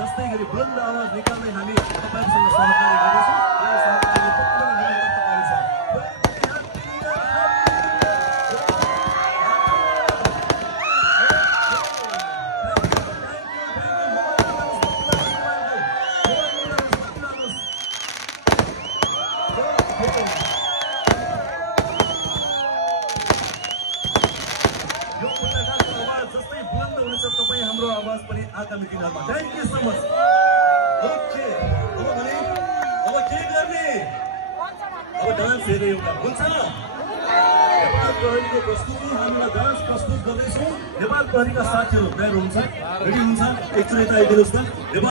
जस्तै गरी बुलन्द आवाज निकाल्दै हामी तपाईहरुसँग सहकारी गर्छौं। यो सहकारी पक्कै निरन्तरकारी छ। यो पुस्तकको आवाज जस्तै बुलन्द हुनेछ तपाई हाम्रो आवाज पनि आगामी दिनहरुमा। Thank you so much. Okay अब के गर्ने? अब डान्स हेरे एउटा हुन्छ। नेपाल प्रहरीको प्रस्तुति हामीलाई डान्स प्रस्तुत गर्दैछौँ। नेपाल प्रहरीका साथीहरु तयार हुन्छ, रेडी हुन्छ? एकचोटि यता आइदिनुस् त।